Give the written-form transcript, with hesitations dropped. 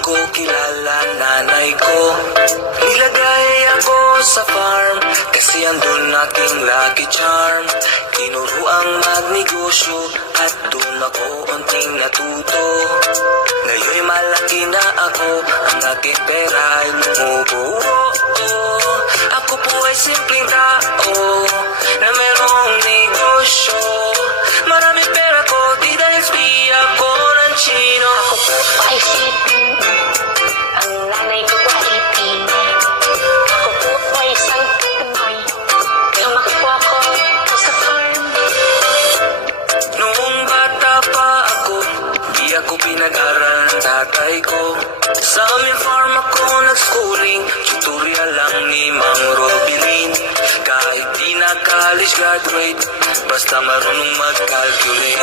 ko kilala nanay ko. Nilagay ako sa farm kasi andun aking lucky charm. Tinuro ang magnegosyo at dun ako unting natuto. Ngayon'y malaki na ako, ang aking pera ay lumubo. Ako po ay simpleng tao na merong negosyo. Maraming pera ko, di dahil spiya ako ng Chino. Ako po ay sipin, ang nanay ko ay Pilipina. Ako po ay isang Pinoy, lumakwa ko sa farm. Noong bata pa ako, di ako pinag-aral ng tatay ko. Sa aming farm ako nag-schooling, tutorial lang ni Mang Robilin. Kahit di na college graduate, basta marunong mag-calculate.